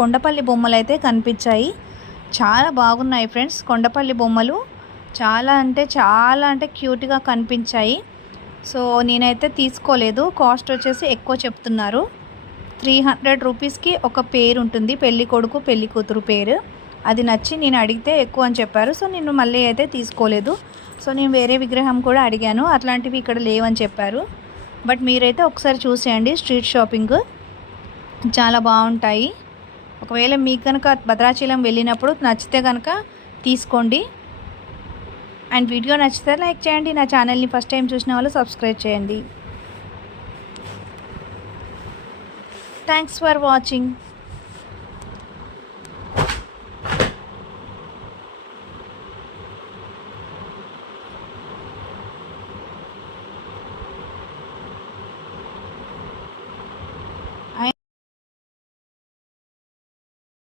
కొండపల్లి బొమ్మలు అయితే కనిపించాయి. చాలా బాగున్నాయి ఫ్రెండ్స్. కొండపల్లి బొమ్మలు చాలా అంటే క్యూట్గా కనిపించాయి. సో నేనైతే తీసుకోలేదు. కాస్ట్ వచ్చేసి ఎక్కువ చెప్తున్నారు. 300 రూపీస్కి ఒక పేరు ఉంటుంది, పెళ్ళి కొడుకు పెళ్ళి కూతురు పేరు. అది నచ్చి నేను అడిగితే ఎక్కువ అని చెప్పారు. సో నేను మళ్ళీ అయితే తీసుకోలేదు. సో నేను వేరే విగ్రహం కూడా అడిగాను, అట్లాంటివి ఇక్కడ లేవని చెప్పారు. బట్ మీరైతే ఒకసారి చూసేయండి. స్ట్రీట్ షాపింగ్ చాలా బాగుంటాయి. ఒకవేళ మీకు కనుక భద్రాచలం వెళ్ళినప్పుడు నచ్చితే కనుక తీసుకోండి. అండ్ వీడియో నచ్చితే లైక్ చేయండి. నా ఛానల్ని ఫస్ట్ టైం చూసిన వాళ్ళు సబ్స్క్రైబ్ చేయండి. Thanks for watching.